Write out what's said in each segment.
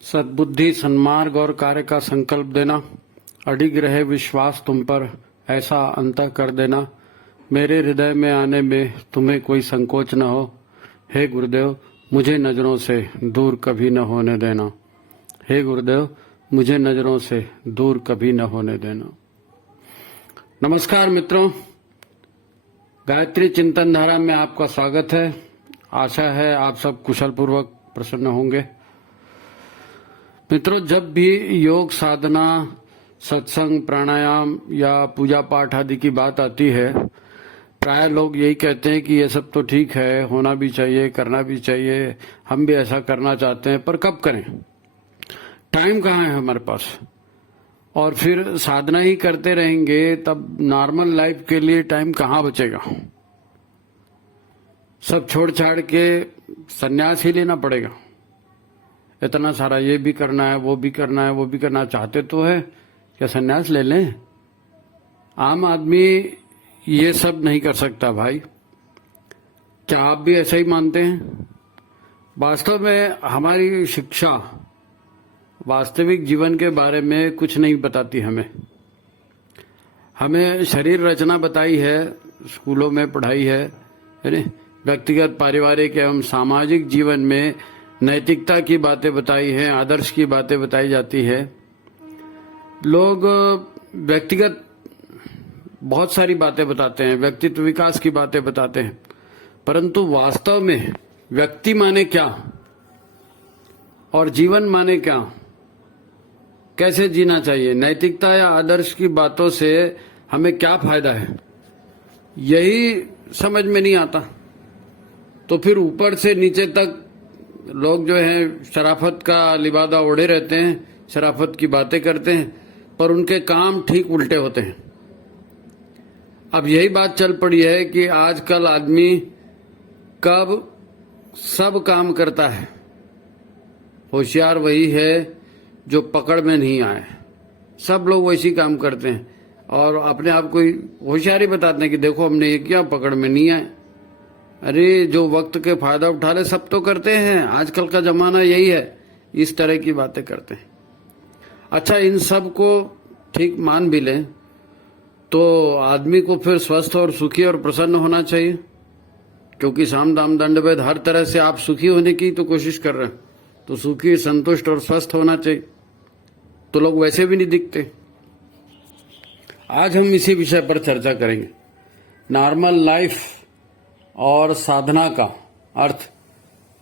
सद्बुद्धि, सन्मार्ग और कार्य का संकल्प देना, अडिग रहे विश्वास तुम पर, ऐसा अंतः कर देना, मेरे हृदय में आने में तुम्हें कोई संकोच न हो। हे गुरुदेव, मुझे नजरों से दूर कभी न होने देना। हे गुरुदेव, मुझे नजरों से दूर कभी न होने देना। नमस्कार मित्रों, गायत्री चिंतन धारा में आपका स्वागत है। आशा है आप सब कुशल पूर्वक प्रसन्न होंगे। मित्रों, जब भी योग साधना, सत्संग, प्राणायाम या पूजा पाठ आदि की बात आती है, प्राय लोग यही कहते हैं कि ये सब तो ठीक है, होना भी चाहिए, करना भी चाहिए, हम भी ऐसा करना चाहते हैं, पर कब करें? टाइम कहाँ है हमारे पास? और फिर साधना ही करते रहेंगे तब नॉर्मल लाइफ के लिए टाइम कहाँ बचेगा? सब छोड़ छाड़ के संन्यास ही लेना पड़ेगा। इतना सारा ये भी करना है, वो भी करना है, वो भी करना चाहते तो है, क्या संन्यास ले लें? आम आदमी ये सब नहीं कर सकता भाई। क्या आप भी ऐसा ही मानते हैं? वास्तव में हमारी शिक्षा वास्तविक जीवन के बारे में कुछ नहीं बताती। हमें शरीर रचना बताई है, स्कूलों में पढ़ाई है ना? व्यक्तिगत, पारिवारिक एवं सामाजिक जीवन में नैतिकता की बातें बताई हैं, आदर्श की बातें बताई जाती है। लोग व्यक्तिगत बहुत सारी बातें बताते हैं, व्यक्तित्व विकास की बातें बताते हैं, परंतु वास्तव में व्यक्ति माने क्या और जीवन माने क्या, कैसे जीना चाहिए, नैतिकता या आदर्श की बातों से हमें क्या फायदा है, यही समझ में नहीं आता। तो फिर ऊपर से नीचे तक लोग जो है शराफत का लिबादा ओढ़े रहते हैं, शराफत की बातें करते हैं, पर उनके काम ठीक उल्टे होते हैं। अब यही बात चल पड़ी है कि आजकल आदमी कब सब काम करता है, होशियार वही है जो पकड़ में नहीं आए। सब लोग वैसी काम करते हैं और अपने आप को होशियारी बताते हैं कि देखो हमने ये किया, पकड़ में नहीं आए। अरे जो वक्त के फायदा उठा ले सब तो करते हैं, आजकल का जमाना यही है, इस तरह की बातें करते हैं। अच्छा, इन सब को ठीक मान भी लें तो आदमी को फिर स्वस्थ और सुखी और प्रसन्न होना चाहिए, क्योंकि साम दाम दंड भेद, हर तरह से आप सुखी होने की तो कोशिश कर रहे हैं, तो सुखी, संतुष्ट और स्वस्थ होना चाहिए। तो लोग वैसे भी नहीं दिखते। आज हम इसी विषय पर चर्चा करेंगे, नॉर्मल लाइफ और साधना का अर्थ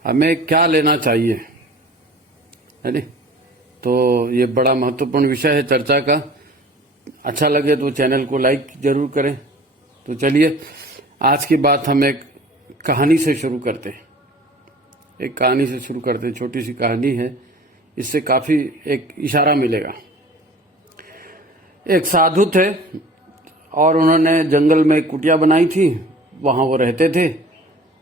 हमें क्या लेना चाहिए, है नी? तो ये बड़ा महत्वपूर्ण विषय है चर्चा का। अच्छा लगे तो चैनल को लाइक जरूर करें। तो चलिए, आज की बात हम एक कहानी से शुरू करते हैं। एक कहानी से शुरू करते हैं, छोटी सी कहानी है, इससे काफी एक इशारा मिलेगा। एक साधु थे और उन्होंने जंगल में एक कुटिया बनाई थी, वहां वो रहते थे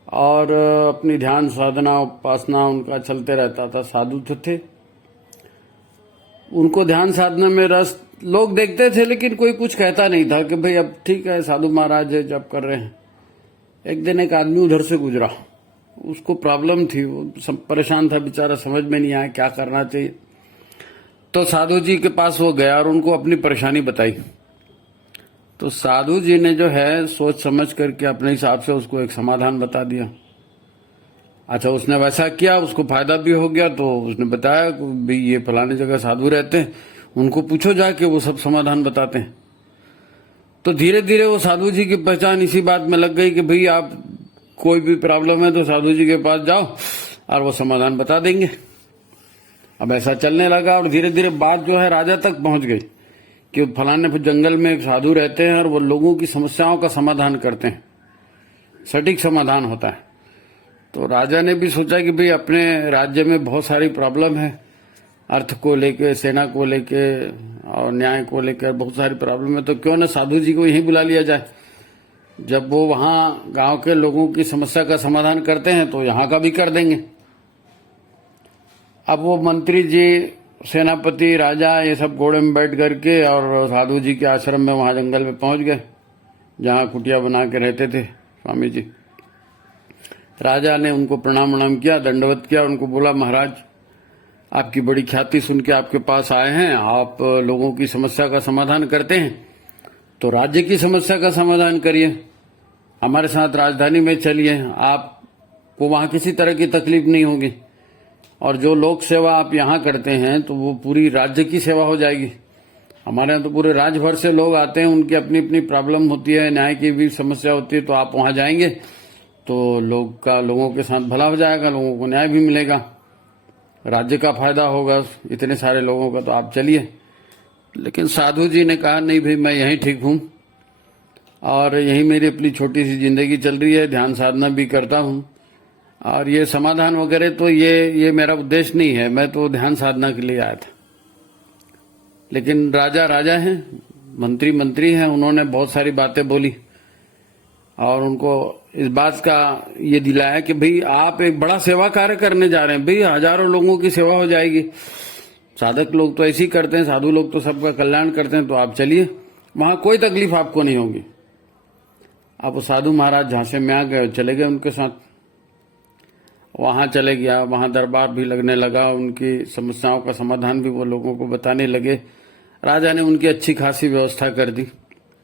और अपनी ध्यान साधना, उपासना उनका चलते रहता था। साधु थे, उनको ध्यान साधना में रस, लोग देखते थे लेकिन कोई कुछ कहता नहीं था कि भाई अब ठीक है, साधु महाराज है, जब कर रहे हैं। एक दिन एक आदमी उधर से गुजरा, उसको प्रॉब्लम थी, वो परेशान था बेचारा, समझ में नहीं आया क्या करना चाहिए। तो साधु जी के पास वो गया और उनको अपनी परेशानी बताई। तो साधु जी ने जो है सोच समझ करके अपने हिसाब से उसको एक समाधान बता दिया। अच्छा, उसने वैसा किया, उसको फायदा भी हो गया। तो उसने बताया कि भाई ये फलाने जगह साधु रहते हैं, उनको पूछो जाके, वो सब समाधान बताते हैं। तो धीरे धीरे वो साधु जी की पहचान इसी बात में लग गई कि भाई आप कोई भी प्रॉब्लम है तो साधु जी के पास जाओ और वो समाधान बता देंगे। अब ऐसा चलने लगा और धीरे धीरे बात जो है राजा तक पहुंच गई कि फलाने जंगल में एक साधु रहते हैं और वो लोगों की समस्याओं का समाधान करते हैं, सटीक समाधान होता है। तो राजा ने भी सोचा कि भाई अपने राज्य में बहुत सारी प्रॉब्लम है, अर्थ को लेके, सेना को लेके और न्याय को लेकर बहुत सारी प्रॉब्लम है, तो क्यों ना साधु जी को यहीं बुला लिया जाए। जब वो वहां गांव के लोगों की समस्या का समाधान करते हैं तो यहाँ का भी कर देंगे। अब वो मंत्री जी, सेनापति, राजा, ये सब घोड़े में बैठ करके और साधु जी के आश्रम में वहां जंगल में पहुंच गए, जहां कुटिया बना के रहते थे स्वामी जी। राजा ने उनको प्रणाम किया, दंडवत किया, उनको बोला महाराज आपकी बड़ी ख्याति सुन के आपके पास आए हैं, आप लोगों की समस्या का समाधान करते हैं, तो राज्य की समस्या का समाधान करिए, हमारे साथ राजधानी में चलिए, आपको वहां किसी तरह की तकलीफ नहीं होगी। और जो लोक सेवा आप यहाँ करते हैं तो वो पूरी राज्य की सेवा हो जाएगी। हमारे यहाँ तो पूरे राज्य भर से लोग आते हैं, उनकी अपनी अपनी प्रॉब्लम होती है, न्याय की भी समस्या होती है, तो आप वहां जाएंगे तो लोगों के साथ भला हो जाएगा, लोगों को न्याय भी मिलेगा, राज्य का फायदा होगा इतने सारे लोगों का। तो आप चलिए। लेकिन साधु जी ने कहा नहीं भाई, मैं यहीं ठीक हूं और यहीं मेरी अपनी छोटी सी जिंदगी चल रही है, ध्यान साधना भी करता हूं, और ये समाधान वगैरह तो ये मेरा उद्देश्य नहीं है, मैं तो ध्यान साधना के लिए आया था। लेकिन राजा राजा हैं, मंत्री मंत्री हैं, उन्होंने बहुत सारी बातें बोली और उनको इस बात का ये दिलाया कि भाई आप एक बड़ा सेवा कार्य करने जा रहे हैं, भाई हजारों लोगों की सेवा हो जाएगी। साधक लोग तो ऐसे ही करते हैं, साधु लोग तो सबका कल्याण करते हैं, तो आप चलिए, वहां कोई तकलीफ आपको नहीं होगी। अब वो साधु महाराज झांसे में आ गए, चले गए उनके साथ, वहां चले गया, वहां दरबार भी लगने लगा, उनकी समस्याओं का समाधान भी वो लोगों को बताने लगे। राजा ने उनकी अच्छी खासी व्यवस्था कर दी,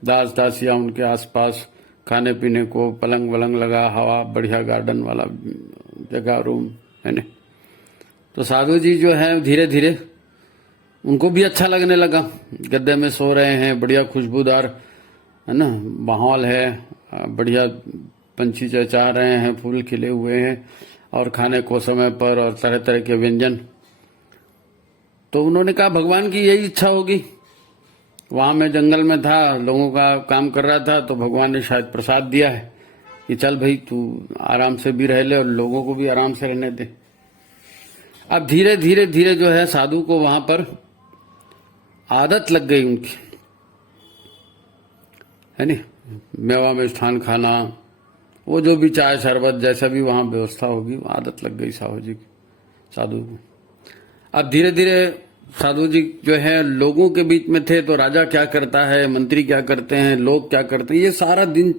दास दासियां उनके आसपास, खाने पीने को पलंग वलंग लगा, हवा बढ़िया, गार्डन वाला जगह, रूम है ना। तो साधु जी जो है धीरे धीरे उनको भी अच्छा लगने लगा, गद्दे में सो रहे हैं, बढ़िया खुशबूदार है ना माहौल है, बढ़िया पंछी चहचहा रहे हैं, फूल खिले हुए हैं और खाने को समय पर और तरह तरह के व्यंजन। तो उन्होंने कहा भगवान की यही इच्छा होगी। वहां मैं जंगल में था, लोगों का काम कर रहा था, तो भगवान ने शायद प्रसाद दिया है कि चल भाई तू आराम से भी रह ले और लोगों को भी आराम से रहने दे। अब धीरे धीरे धीरे जो है साधु को वहां पर आदत लग गई उनकी, है नी, मेवा में स्थान खाना, वो जो भी चाय शरबत जैसा भी वहां व्यवस्था होगी, वो आदत लग गई साहू जी की, साधु को। अब धीरे धीरे साधु जी जो है लोगों के बीच में थे, तो राजा क्या करता है, मंत्री क्या करते हैं, लोग क्या करते हैं, ये सारा दिन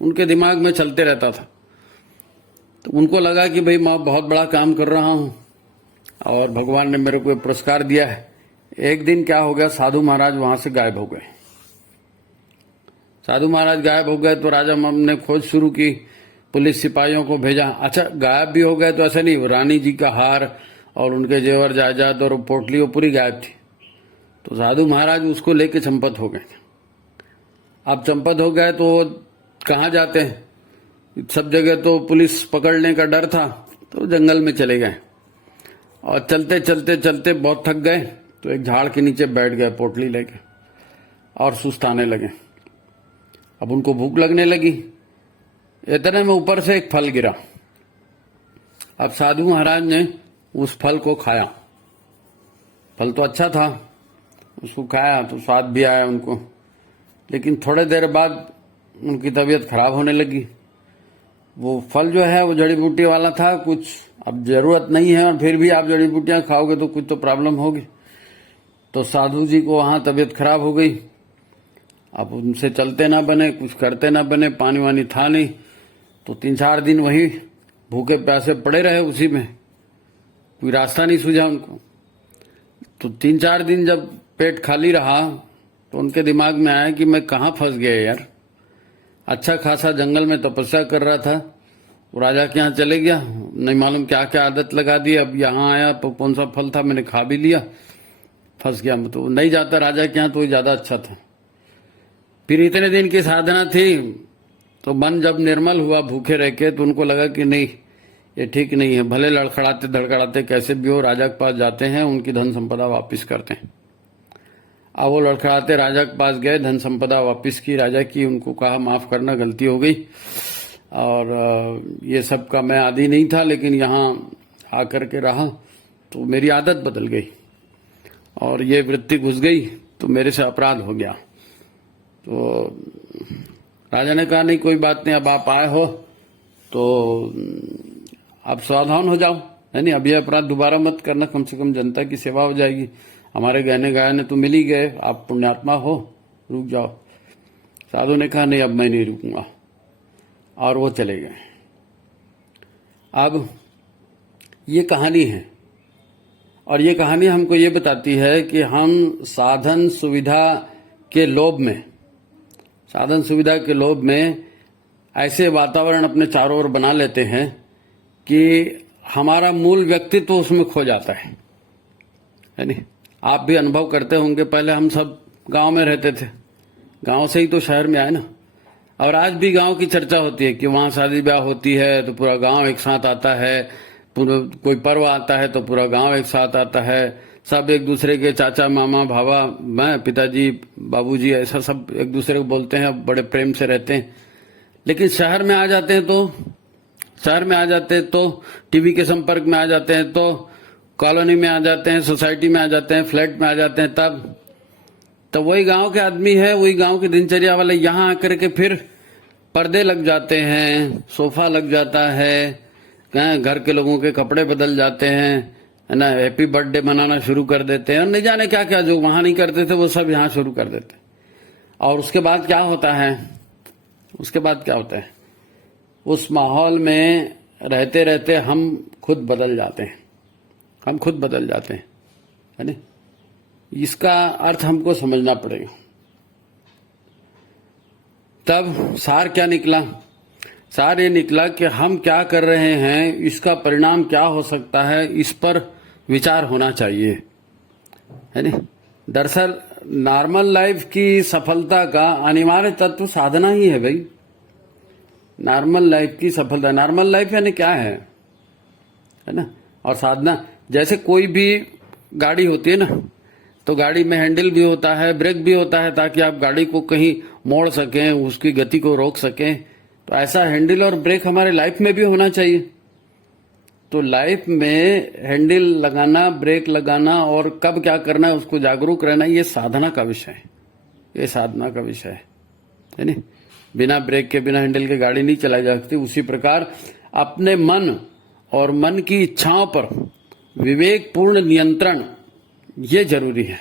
उनके दिमाग में चलते रहता था। तो उनको लगा कि भाई मैं बहुत बड़ा काम कर रहा हूं और भगवान ने मेरे को पुरस्कार दिया है। एक दिन क्या हो गया, साधु महाराज वहां से गायब हो गए। साधु महाराज गायब हो गए तो राजा ने खोज शुरू की, पुलिस सिपाहियों को भेजा। अच्छा, गायब भी हो गए तो ऐसा नहीं, रानी जी का हार और उनके जेवर जायदाद और पोटली वो पूरी गायब थी। तो साधु महाराज उसको लेके चंपत हो गए। अब चंपत हो गए तो कहाँ जाते हैं, सब जगह तो पुलिस पकड़ने का डर था, तो जंगल में चले गए और चलते चलते चलते बहुत थक गए, तो एक झाड़ के नीचे बैठ गए पोटली लेके और सुस्ताने लगे। अब उनको भूख लगने लगी, इतने में ऊपर से एक फल गिरा। अब साधु महाराज ने उस फल को खाया, फल तो अच्छा था, उसको खाया तो स्वाद भी आया उनको, लेकिन थोड़े देर बाद उनकी तबीयत खराब होने लगी। वो फल जो है वो जड़ी बूटी वाला था, कुछ अब जरूरत नहीं है और फिर भी आप जड़ी बूटियां खाओगे तो कुछ तो प्रॉब्लम होगी। तो साधु जी को वहां तबीयत खराब हो गई। अब उनसे चलते ना बने, कुछ करते ना बने, पानी वानी था नहीं, तो 3-4 दिन वहीं भूखे प्यासे पड़े रहे उसी में, कोई रास्ता नहीं सूझा उनको। तो 3-4 दिन जब पेट खाली रहा तो उनके दिमाग में आया कि मैं कहाँ फंस गया यार, अच्छा खासा जंगल में तपस्या कर रहा था, वो राजा के यहाँ चले गया, नहीं मालूम क्या क्या आदत लगा दी, अब यहाँ आया तो कौन सा फल था मैंने खा भी लिया, फंस गया। मैं तो नहीं जाता राजा के यहाँ तो ज्यादा अच्छा था। फिर इतने दिन की साधना थी, तो मन जब निर्मल हुआ भूखे रह के, तो उनको लगा कि नहीं ये ठीक नहीं है, भले लड़खड़ाते धड़खड़ाते कैसे भी हो राजा के पास जाते हैं, उनकी धन संपदा वापिस करते हैं। अब वो लड़खड़ाते राजा के पास गए, धन संपदा वापिस की राजा की, उनको कहा माफ करना गलती हो गई और ये सब का मैं आदी नहीं था, लेकिन यहाँ आकर के रहा तो मेरी आदत बदल गई और ये वृत्ति घुस गई तो मेरे से अपराध हो गया। तो राजा ने कहा नहीं कोई बात नहीं, अब आप आए हो तो आप सावधान हो जाओ, है नहीं, अब यह अपराध दोबारा मत करना, कम से कम जनता की सेवा हो जाएगी, हमारे गहने गहने तो मिल ही गए, आप पुण्यात्मा हो, रुक जाओ। साधु ने कहा नहीं अब मैं नहीं रुकूंगा और वो चले गए। अब ये कहानी है। और ये कहानी हमको ये बताती है कि हम साधन सुविधा के लोभ में ऐसे वातावरण अपने चारों ओर बना लेते हैं कि हमारा मूल व्यक्तित्व उसमें खो जाता है नहीं? आप भी अनुभव करते होंगे, पहले हम सब गांव में रहते थे, गांव से ही तो शहर में आए ना। और आज भी गांव की चर्चा होती है कि वहां शादी ब्याह होती है तो पूरा गांव एक साथ आता है, पूरा कोई पर्व आता है तो पूरा गांव एक साथ आता है, सब एक दूसरे के चाचा मामा भावा मैं पिताजी बाबूजी ऐसा सब एक दूसरे को बोलते हैं, बड़े प्रेम से रहते हैं। लेकिन शहर में आ जाते हैं तो टीवी के संपर्क में आ जाते हैं, तो कॉलोनी में आ जाते हैं, सोसाइटी में आ जाते हैं, फ्लैट में आ जाते हैं, तब वही गांव के आदमी है, वही गांव की दिनचर्या वाले यहाँ आकर के फिर पर्दे लग जाते हैं, सोफा लग जाता है, घर के लोगों के कपड़े बदल जाते हैं, है ना, हैप्पी बर्थडे मनाना शुरू कर देते हैं और नहीं जाने क्या क्या जो वहां नहीं करते थे वो सब यहाँ शुरू कर देते हैं। और उसके बाद क्या होता है, उस माहौल में रहते रहते हम खुद बदल जाते हैं, है ना। इसका अर्थ हमको समझना पड़ेगा। तब सार क्या निकला? सार ये निकला कि हम क्या कर रहे हैं, इसका परिणाम क्या हो सकता है, इस पर विचार होना चाहिए, है ना। दरअसल नॉर्मल लाइफ की सफलता का अनिवार्य तत्व साधना ही है भाई। नॉर्मल लाइफ की सफलता, नॉर्मल लाइफ यानी क्या है ना। और साधना, जैसे कोई भी गाड़ी होती है ना, तो गाड़ी में हैंडल भी होता है, ब्रेक भी होता है, ताकि आप गाड़ी को कहीं मोड़ सकें, उसकी गति को रोक सकें। तो ऐसा हैंडल और ब्रेक हमारे लाइफ में भी होना चाहिए। तो लाइफ में हैंडल लगाना, ब्रेक लगाना और कब क्या करना है उसको जागरूक रहना, ये साधना का विषय है नहीं। बिना ब्रेक के, बिना हैंडल के गाड़ी नहीं चलाई जा सकती। उसी प्रकार अपने मन और मन की इच्छाओं पर विवेकपूर्ण नियंत्रण ये जरूरी है।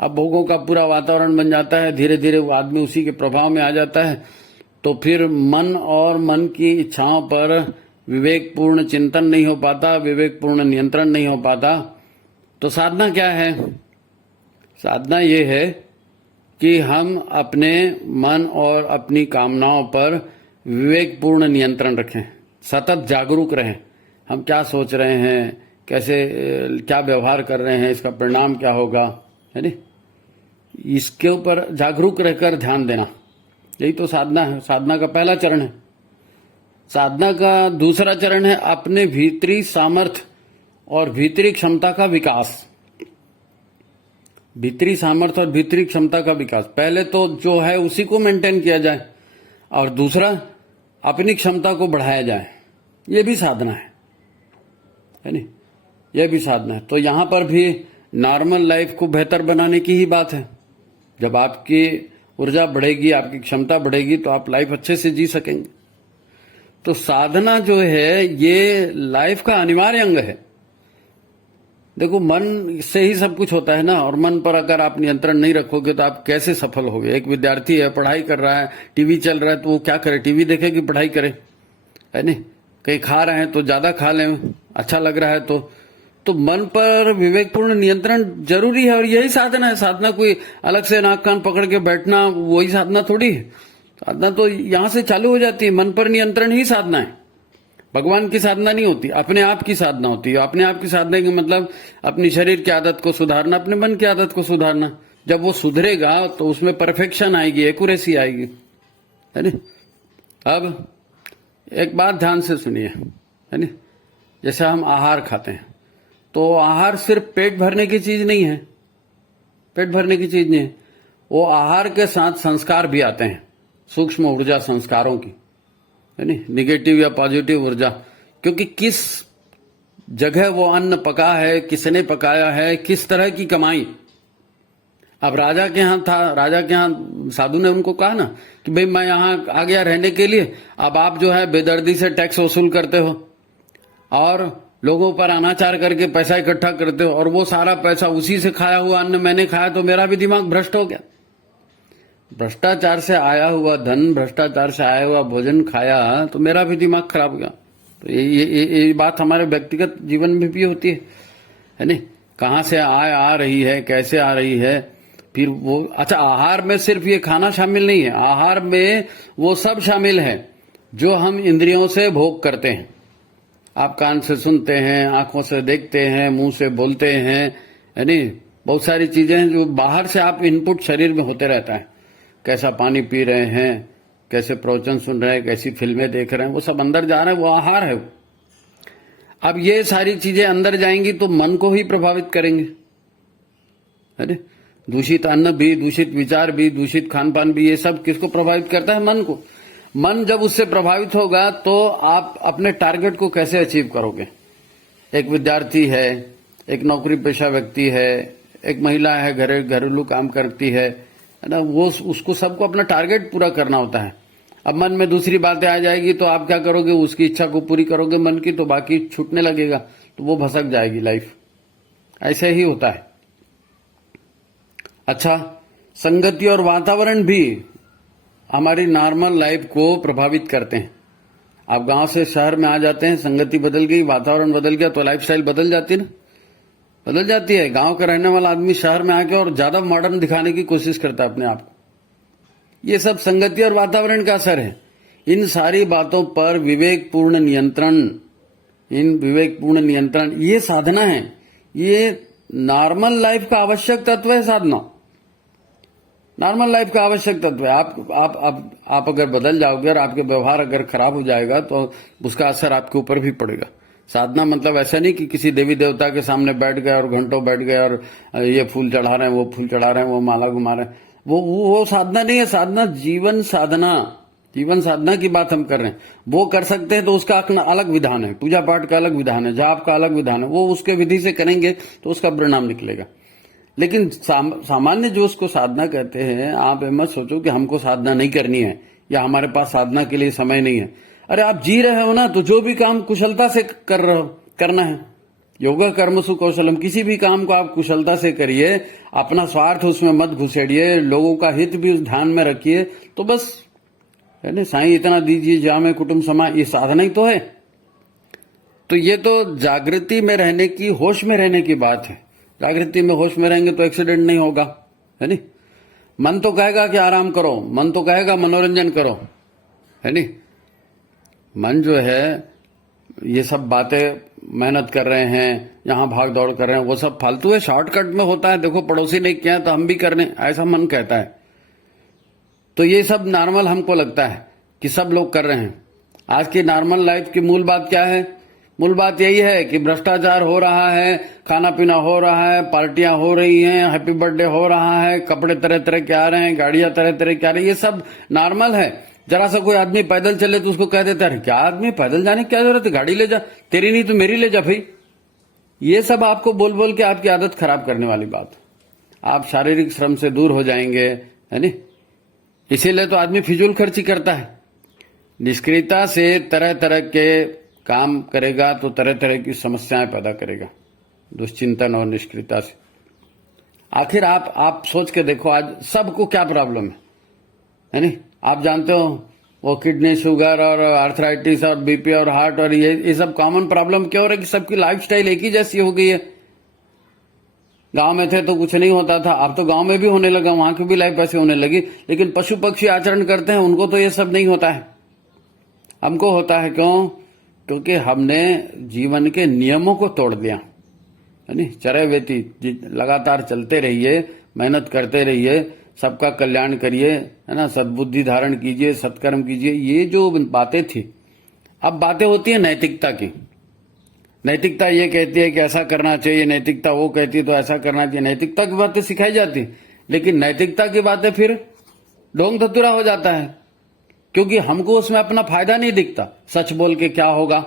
अब भोगों का पूरा वातावरण बन जाता है, धीरे धीरे वो आदमी उसी के प्रभाव में आ जाता है, तो फिर मन और मन की इच्छाओं पर विवेकपूर्ण चिंतन नहीं हो पाता, विवेकपूर्ण नियंत्रण नहीं हो पाता। तो साधना क्या है? साधना ये है कि हम अपने मन और अपनी कामनाओं पर विवेकपूर्ण नियंत्रण रखें, सतत जागरूक रहें। हम क्या सोच रहे हैं, कैसे क्या व्यवहार कर रहे हैं, इसका परिणाम क्या होगा, है नी, इसके ऊपर जागरूक रहकर ध्यान देना, यही तो साधना है। साधना का पहला चरण है। साधना का दूसरा चरण है अपने भीतरी सामर्थ्य और भीतरी क्षमता का विकास। भीतरी सामर्थ्य और भीतरी क्षमता का विकास, पहले तो जो है उसी को मेंटेन किया जाए, और दूसरा अपनी क्षमता को बढ़ाया जाए। ये भी साधना है नी, यह भी साधना है। तो यहां पर भी नॉर्मल लाइफ को बेहतर बनाने की ही बात है। जब आपकी ऊर्जा बढ़ेगी, आपकी क्षमता बढ़ेगी, तो आप लाइफ अच्छे से जी सकेंगे। तो साधना जो है ये लाइफ का अनिवार्य अंग है। देखो, मन से ही सब कुछ होता है ना, और मन पर अगर आप नियंत्रण नहीं रखोगे तो आप कैसे सफल होगे। एक विद्यार्थी है, पढ़ाई कर रहा है, टीवी चल रहा है, तो वो क्या करे? टीवी देखे कि पढ़ाई करे, है नहीं। कहीं खा रहे हैं तो ज्यादा खा लें, अच्छा लग रहा है तो मन पर विवेकपूर्ण नियंत्रण जरूरी है, और यही साधना है। साधना कोई अलग से नाक कान पकड़ के बैठना, वही साधना थोड़ी है। साधना तो यहां से चालू हो जाती है, मन पर नियंत्रण ही साधना है। भगवान की साधना नहीं होती, अपने आप की साधना होती है। अपने आप की साधना का मतलब अपनी शरीर की आदत को सुधारना, अपने मन की आदत को सुधारना। जब वो सुधरेगा तो उसमें परफेक्शन आएगी, एक्यूरेसी आएगी, है नी। अब एक बात ध्यान से सुनिए, है नी। जैसे हम आहार खाते हैं, तो आहार सिर्फ पेट भरने की चीज नहीं है, पेट भरने की चीज नहीं है। वो आहार के साथ संस्कार भी आते हैं, सूक्ष्म ऊर्जा संस्कारों की, है नी, निगेटिव या पॉजिटिव ऊर्जा। क्योंकि किस जगह वो अन्न पका है, किसने पकाया है, किस तरह की कमाई। अब राजा के यहाँ था, राजा के यहाँ साधु ने उनको कहा ना कि भाई मैं यहाँ आ गया रहने के लिए, अब आप जो है बेदर्दी से टैक्स वसूल करते हो और लोगों पर अनाचार करके पैसा इकट्ठा करते हो, और वो सारा पैसा उसी से खाया हुआ अन्न मैंने खाया, तो मेरा भी दिमाग भ्रष्ट हो गया। भ्रष्टाचार से आया हुआ धन, भ्रष्टाचार से आया हुआ भोजन खाया तो मेरा भी दिमाग खराब हो गया। तो ये बात हमारे व्यक्तिगत जीवन में भी होती है। है नहीं, कहाँ से आ रही है, कैसे आ रही है। फिर वो अच्छा, आहार में सिर्फ ये खाना शामिल नहीं है, आहार में वो सब शामिल है जो हम इंद्रियों से भोग करते हैं। आप कान से सुनते हैं, आंखों से देखते हैं, मुंह से बोलते हैं, है नहीं, बहुत सारी चीजें हैं जो बाहर से आप इनपुट शरीर में होते रहता है। कैसा पानी पी रहे हैं, कैसे प्रवचन सुन रहे हैं, कैसी फिल्में देख रहे हैं, वो सब अंदर जा रहे हैं, वो आहार है। अब ये सारी चीजें अंदर जाएंगी तो मन को ही प्रभावित करेंगे, है नहीं। दूषित अन्न भी, दूषित विचार भी, दूषित खान पान भी, ये सब किसको प्रभावित करता है? मन को। मन जब उससे प्रभावित होगा तो आप अपने टारगेट को कैसे अचीव करोगे? एक विद्यार्थी है, एक नौकरी पेशा व्यक्ति है, एक महिला है, घरेलू काम करती है ना, वो उसको सबको अपना टारगेट पूरा करना होता है। अब मन में दूसरी बातें आ जाएगी तो आप क्या करोगे? उसकी इच्छा को पूरी करोगे मन की, तो बाकी छूटने लगेगा, तो वो भसक जाएगी लाइफ। ऐसे ही होता है। अच्छा, संगति और वातावरण भी हमारी नॉर्मल लाइफ को प्रभावित करते हैं। आप गांव से शहर में आ जाते हैं, संगति बदल गई, वातावरण बदल गया, तो लाइफस्टाइल बदल जाती ना, बदल जाती है। गांव का रहने वाला आदमी शहर में आके और ज्यादा मॉडर्न दिखाने की कोशिश करता है अपने आप को। ये सब संगति और वातावरण का असर है। इन सारी बातों पर विवेकपूर्ण नियंत्रण, ये साधना है, ये नॉर्मल लाइफ का आवश्यक तत्व है। साधना नॉर्मल लाइफ का आवश्यक तत्व है। आप अगर बदल जाओगे और आपके व्यवहार अगर खराब हो जाएगा तो उसका असर आपके ऊपर भी पड़ेगा। साधना मतलब ऐसा नहीं कि किसी देवी देवता के सामने बैठ गए और घंटों बैठ गए और ये फूल चढ़ा रहे हैं, वो फूल चढ़ा रहे हैं, वो माला घुमा रहे हैं, वो साधना नहीं है। साधना जीवन साधना की बात हम कर रहे हैं। वो कर सकते हैं तो उसका अपना अलग विधान है, पूजा पाठ का अलग विधान है, जाप का अलग विधान है, वो उसके विधि से करेंगे तो उसका परिणाम निकलेगा। लेकिन सामान्य जो उसको साधना कहते हैं, आप मत सोचो कि हमको साधना नहीं करनी है या हमारे पास साधना के लिए समय नहीं है। अरे आप जी रहे हो ना, तो जो भी काम कुशलता से कर रहे हो करना है। योगा कर्मसु कौशलम, किसी भी काम को आप कुशलता से करिए, अपना स्वार्थ उसमें मत घुसेड़िए, लोगों का हित भी उस ध्यान में रखिए, तो बस है ना, साईं इतना दीजिए जामे कुटुंब समा, ये साधना ही तो है। तो ये तो जागृति में रहने की, होश में रहने की बात है। जागृति में होश में रहेंगे तो एक्सीडेंट नहीं होगा, है नहीं। मन तो कहेगा कि आराम करो, मन तो कहेगा मनोरंजन करो, है नहीं। मन जो है ये सब बातें मेहनत कर रहे हैं, यहां भाग दौड़ कर रहे हैं, वो सब फालतू है, शॉर्टकट में होता है। देखो पड़ोसी ने किया तो हम भी कर रहे हैं, ऐसा मन कहता है। तो ये सब नॉर्मल हमको लगता है कि सब लोग कर रहे हैं। आज की नॉर्मल लाइफ की मूल बात क्या है? मूल बात यही है कि भ्रष्टाचार हो रहा है, खाना पीना हो रहा है, पार्टियां हो रही हैं, हैप्पी बर्थडे हो रहा है, कपड़े तरह तरह के आ रहे हैं, गाड़ियां तरह तरह की आ रही है, ये सब नॉर्मल है। जरा सा कोई आदमी पैदल चले तो उसको कह देता है, क्या आदमी पैदल जाने की क्या जरूरत है, गाड़ी ले जा, तेरी नहीं तो मेरी ले जा भाई। ये सब आपको बोल बोल के आपकी आदत खराब करने वाली बात। आप शारीरिक श्रम से दूर हो जाएंगे, है नहीं। इसीलिए तो आदमी फिजूल खर्ची करता है। निष्क्रियता से तरह तरह के काम करेगा तो तरह तरह की समस्याएं पैदा करेगा, दुश्चिंतन और निष्क्रियता से। आखिर आप सोच के देखो, आज सबको क्या प्रॉब्लम है नहीं। आप जानते हो वो किडनी, शुगर और आर्थराइटिस और बीपी और हार्ट और ये सब कॉमन प्रॉब्लम क्यों हो रहा है कि सबकी लाइफस्टाइल एक ही जैसी हो गई है। गांव में थे तो कुछ नहीं होता था, अब तो गांव में भी होने लगा, वहां की भी लाइफ ऐसी होने लगी। लेकिन पशु पक्षी आचरण करते हैं, उनको तो ये सब नहीं होता है, हमको होता है। क्यों? क्योंकि हमने जीवन के नियमों को तोड़ दिया, है नहीं। चरे वेती लगातार चलते रहिए, मेहनत करते रहिए, सबका कल्याण करिए, है ना, सद्बुद्धि धारण कीजिए, सत्कर्म कीजिए, ये जो बातें थी। अब बातें होती है नैतिकता की। नैतिकता ये कहती है कि ऐसा करना चाहिए, नैतिकता वो कहती है तो ऐसा करना चाहिए, नैतिकता की बातें सिखाई जाती। लेकिन नैतिकता की बातें फिर ढोंग धतूरा हो जाता है, क्योंकि हमको उसमें अपना फायदा नहीं दिखता। सच बोल के क्या होगा,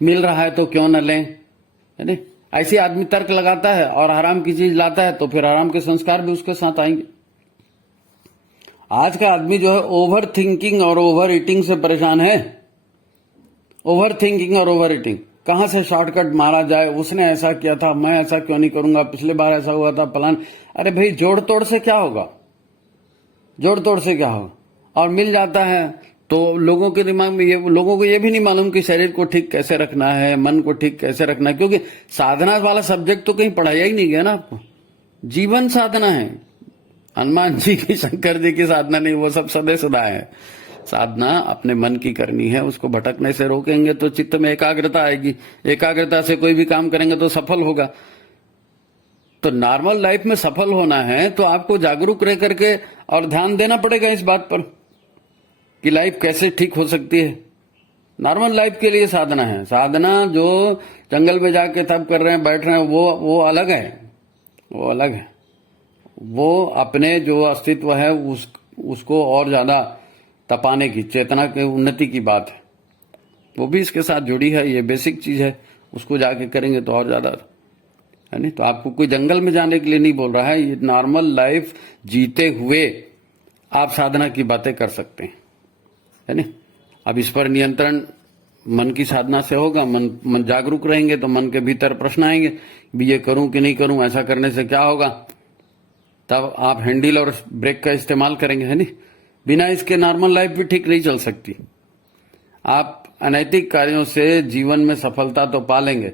मिल रहा है तो क्यों न लें, है नहीं। ऐसे आदमी तर्क लगाता है और आराम की चीज लाता है तो फिर आराम के संस्कार भी उसके साथ आएंगे। आज का आदमी जो है ओवर थिंकिंग और ओवर ईटिंग से परेशान है। ओवर थिंकिंग और ओवर ईटिंग, कहां से शॉर्टकट मारा जाए, उसने ऐसा किया था मैं ऐसा क्यों नहीं करूंगा, पिछले बार ऐसा हुआ था प्लान। अरे भाई जोड़ तोड़ से क्या होगा, जोड़ तोड़ से क्या होगा। और मिल जाता है तो लोगों के दिमाग में लोगों को ये भी नहीं मालूम कि शरीर को ठीक कैसे रखना है, मन को ठीक कैसे रखना है, क्योंकि साधना वाला सब्जेक्ट तो कहीं पढ़ाया ही नहीं गया ना आपको। जीवन साधना है। हनुमान जी की, शंकर जी की साधना नहीं, वो सब सदा सदा है। साधना अपने मन की करनी है, उसको भटकने से रोकेंगे तो चित्त में एकाग्रता आएगी, एकाग्रता से कोई भी काम करेंगे तो सफल होगा। तो नॉर्मल लाइफ में सफल होना है तो आपको जागरूक रह करके और ध्यान देना पड़ेगा इस बात पर कि लाइफ कैसे ठीक हो सकती है। नॉर्मल लाइफ के लिए साधना है। साधना जो जंगल में जाके तब कर रहे हैं, बैठ रहे हैं, वो अलग है, वो अलग है। वो अपने जो अस्तित्व है उसको और ज्यादा तपाने की, चेतना के उन्नति की बात है, वो भी इसके साथ जुड़ी है। ये बेसिक चीज है, उसको जाके करेंगे तो और ज्यादा है। नहीं तो आपको कोई जंगल में जाने के लिए नहीं बोल रहा है, ये नॉर्मल लाइफ जीते हुए आप साधना की बातें कर सकते हैं, है नहीं। अब इस पर नियंत्रण मन की साधना से होगा। मन जागरूक रहेंगे तो मन के भीतर प्रश्न आएंगे, भी ये करूं कि नहीं करूं, ऐसा करने से क्या होगा। तब आप हैंडल और ब्रेक का इस्तेमाल करेंगे, है नहीं। बिना इसके नॉर्मल लाइफ भी ठीक नहीं चल सकती। आप अनैतिक कार्यों से जीवन में सफलता तो पा लेंगे,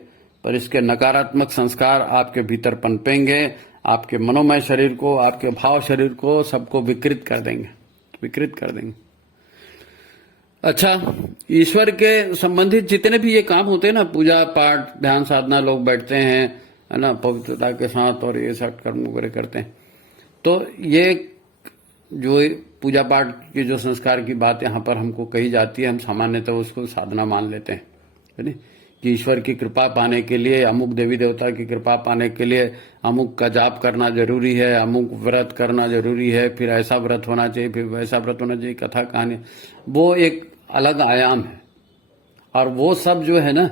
पर इसके नकारात्मक संस्कार आपके भीतर पनपेंगे, आपके मनोमय शरीर को, आपके भाव शरीर को, सबको विकृत कर देंगे, विकृत कर देंगे। अच्छा, ईश्वर के संबंधित जितने भी ये काम होते हैं ना, पूजा पाठ, ध्यान साधना, लोग बैठते हैं, है ना, पवित्रता के साथ, और ये सब कर्म वगैरह करते हैं, तो ये जो पूजा पाठ की जो संस्कार की बात यहाँ पर हमको कही जाती है, हम सामान्यतः उसको साधना मान लेते हैं, है नहीं। कि ईश्वर की कृपा पाने के लिए, अमुक देवी देवता की कृपा पाने के लिए अमुक का जाप करना जरूरी है, अमुक व्रत करना जरूरी है, फिर ऐसा व्रत होना चाहिए, फिर वैसा व्रत होना चाहिए, कथा कहानी, वो एक अलग आयाम है। और वो सब जो है ना,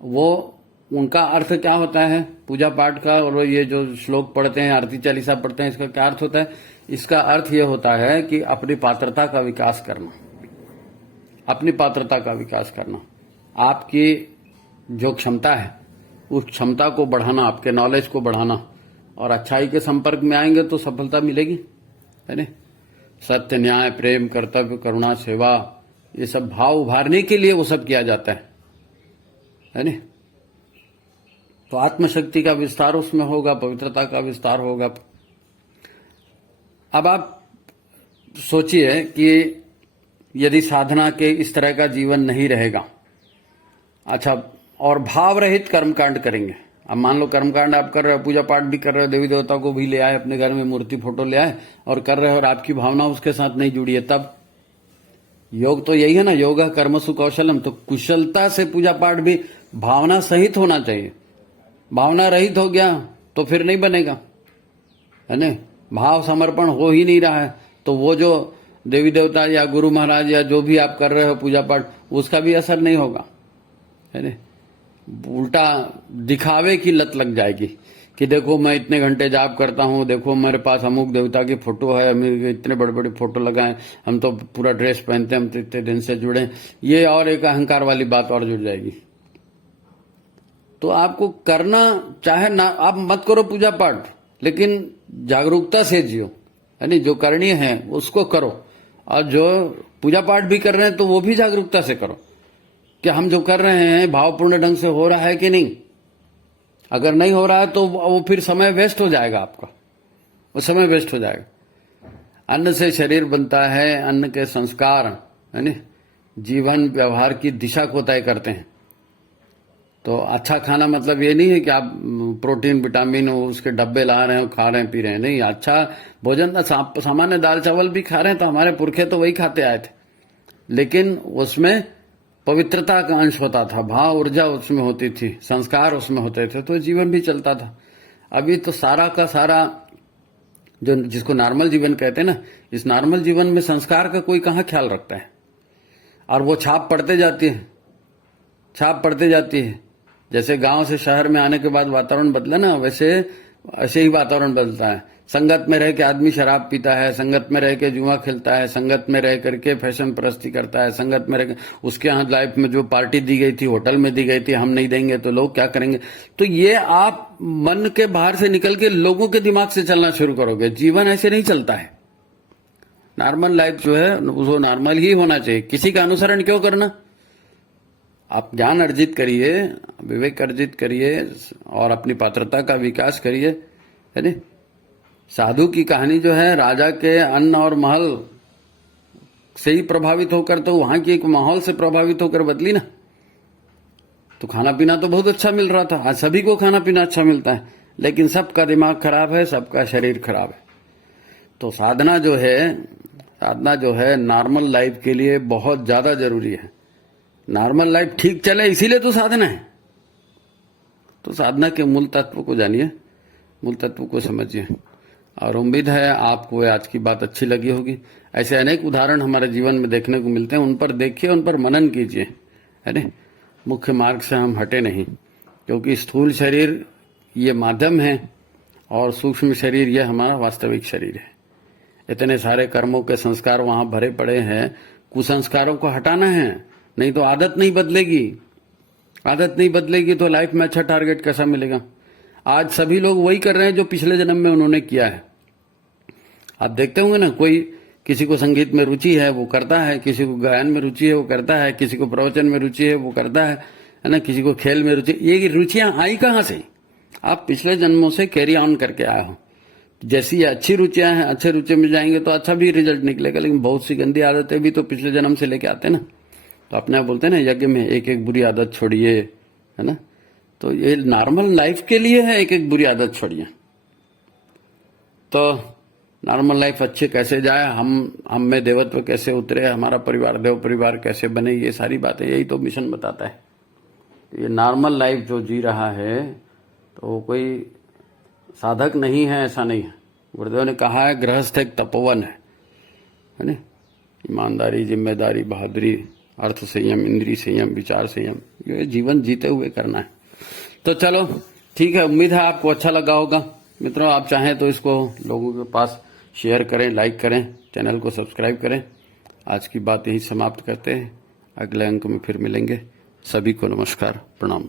वो उनका अर्थ क्या होता है पूजा पाठ का, और ये जो श्लोक पढ़ते हैं, आरती चालीसा पढ़ते हैं, इसका क्या अर्थ होता है। इसका अर्थ ये होता है कि अपनी पात्रता का विकास करना, अपनी पात्रता का विकास करना, आपकी जो क्षमता है उस क्षमता को बढ़ाना, आपके नॉलेज को बढ़ाना, और अच्छाई के संपर्क में आएंगे तो सफलता मिलेगी, है ना। सत्य, न्याय, प्रेम, कर्तव्य, करुणा, सेवा, ये सब भाव उभारने के लिए वो सब किया जाता है ना। तो आत्मशक्ति का विस्तार उसमें होगा, पवित्रता का विस्तार होगा। अब आप सोचिए कि यदि साधना के इस तरह का जीवन नहीं रहेगा, अच्छा, और भाव रहित कर्मकांड करेंगे। अब मान लो कर्मकांड आप कर रहे हो, पूजा पाठ भी कर रहे हो, देवी देवता को भी ले आए, अपने घर में मूर्ति फोटो ले आए और कर रहे हो, और आपकी भावना उसके साथ नहीं जुड़ी है, तब योग तो यही है ना, योगा कर्मसु कौशलम। तो कुशलता से पूजा पाठ भी भावना सहित होना चाहिए। भावना रहित हो गया तो फिर नहीं बनेगा, है ना। भाव समर्पण हो ही नहीं रहा है तो वो जो देवी देवता या गुरु महाराज या जो भी आप कर रहे हो पूजा पाठ, उसका भी असर नहीं होगा, है ना। उल्टा दिखावे की लत लग जाएगी कि देखो मैं इतने घंटे जाप करता हूँ, देखो मेरे पास अमुक देवता की फोटो है, मेरे इतने बड़े बड़े फोटो लगाए, हम तो पूरा ड्रेस पहनते हैं, हम तो इतने दिन से जुड़े, ये और एक अहंकार वाली बात और जुड़ जाएगी। तो आपको करना चाहे ना, आप मत करो पूजा पाठ, लेकिन जागरूकता से जियो, यानी जो करनी है उसको करो। और जो पूजा पाठ भी कर रहे हैं तो वो भी जागरूकता से करो कि हम जो कर रहे हैं भावपूर्ण ढंग से हो रहा है कि नहीं। अगर नहीं हो रहा है तो वो फिर समय वेस्ट हो जाएगा आपका, वो समय वेस्ट हो जाएगा। अन्न से शरीर बनता है, अन्न के संस्कार, है ना, जीवन व्यवहार की दिशा को तय करते हैं। तो अच्छा खाना मतलब ये नहीं है कि आप प्रोटीन विटामिन उसके डब्बे ला रहे हो, खा रहे हैं, पी रहे हैं, नहीं। अच्छा भोजन, सामान्य दाल चावल भी खा रहे हैं तो हमारे पुरखे तो वही खाते आए थे, लेकिन उसमें पवित्रता का अंश होता था, भाव ऊर्जा उसमें होती थी, संस्कार उसमें होते थे, तो जीवन भी चलता था। अभी तो सारा का सारा जो जिसको नॉर्मल जीवन कहते हैं ना, इस नॉर्मल जीवन में संस्कार का कोई कहाँ ख्याल रखता है, और वो छाप पड़ते जाती है, छाप पड़ते जाती है। जैसे गांव से शहर में आने के बाद वातावरण बदला ना, वैसे ऐसे ही वातावरण बदलता है। संगत में रह के आदमी शराब पीता है, संगत में रह के जुआ खेलता है, संगत में रह करके फैशन परस्ती करता है, संगत में रह के उसके यहाँ लाइफ में जो पार्टी दी गई थी, होटल में दी गई थी, हम नहीं देंगे तो लोग क्या करेंगे। तो ये आप मन के बाहर से निकल के लोगों के दिमाग से चलना शुरू करोगे। जीवन ऐसे नहीं चलता है। नॉर्मल लाइफ जो है वो नॉर्मल ही होना चाहिए। किसी का अनुसरण क्यों करना? आप ज्ञान अर्जित करिए, विवेक अर्जित करिए और अपनी पात्रता का विकास करिए, है नहीं? साधु की कहानी जो है राजा के अन्न और महल से ही प्रभावित होकर, तो वहां की एक माहौल से प्रभावित होकर बदली ना। तो खाना पीना तो बहुत अच्छा मिल रहा था, आज सभी को खाना पीना अच्छा मिलता है, लेकिन सबका दिमाग खराब है, सबका शरीर खराब है। तो साधना जो है नॉर्मल लाइफ के लिए बहुत ज्यादा जरूरी है। नॉर्मल लाइफ ठीक चले इसीलिए तो साधना है। तो साधना के मूल तत्व को जानिए, मूल तत्व को समझिए, और उम्मीद है आपको आज की बात अच्छी लगी होगी। ऐसे अनेक उदाहरण हमारे जीवन में देखने को मिलते हैं, उन पर देखिए, उन पर मनन कीजिए, है ना? मुख्य मार्ग से हम हटे नहीं, क्योंकि स्थूल शरीर ये माध्यम है और सूक्ष्म शरीर ये हमारा वास्तविक शरीर है। इतने सारे कर्मों के संस्कार वहां भरे पड़े हैं, कुसंस्कारों को हटाना है, नहीं तो आदत नहीं बदलेगी। आदत नहीं बदलेगी तो लाइफ में अच्छा टारगेट कैसा मिलेगा? आज सभी लोग वही कर रहे हैं जो पिछले जन्म में उन्होंने किया है। आप देखते होंगे ना, कोई किसी को संगीत में रुचि है वो करता है, किसी को गायन में रुचि है वो करता है, किसी को प्रवचन में रुचि है वो करता है ना? किसी को खेल में रुचि। ये रुचियां आई कहां से? आप पिछले जन्मों से कैरी ऑन करके आए हो। जैसी ये अच्छी रुचियां हैं, अच्छे रुचि में जाएंगे तो अच्छा भी रिजल्ट निकलेगा, लेकिन बहुत सी गंदी आदतें भी तो पिछले जन्म से लेके आते हैं ना। तो अपने आप बोलते हैं ना यज्ञ में एक एक बुरी आदत छोड़िए, है ना? तो ये नॉर्मल लाइफ के लिए है, एक एक बुरी आदत छोड़िए। तो नॉर्मल लाइफ अच्छे कैसे जाए, हम में देवत्व कैसे उतरे, हमारा परिवार देव परिवार कैसे बने, ये सारी बातें यही तो मिशन बताता है। ये नॉर्मल लाइफ जो जी रहा है तो कोई साधक नहीं है, ऐसा नहीं है। गुरुदेव ने कहा है गृहस्थ एक तपोवन है ना? ईमानदारी, जिम्मेदारी, बहादुरी, अर्थ संयम, इंद्रिय संयम, विचार संयम, ये जीवन जीते हुए करना है। तो चलो ठीक है, उम्मीद है आपको अच्छा लगा होगा। मित्रों, आप चाहें तो इसको लोगों के पास शेयर करें, लाइक करें, चैनल को सब्सक्राइब करें। आज की बात यही समाप्त करते हैं, अगले अंक में फिर मिलेंगे। सभी को नमस्कार, प्रणाम।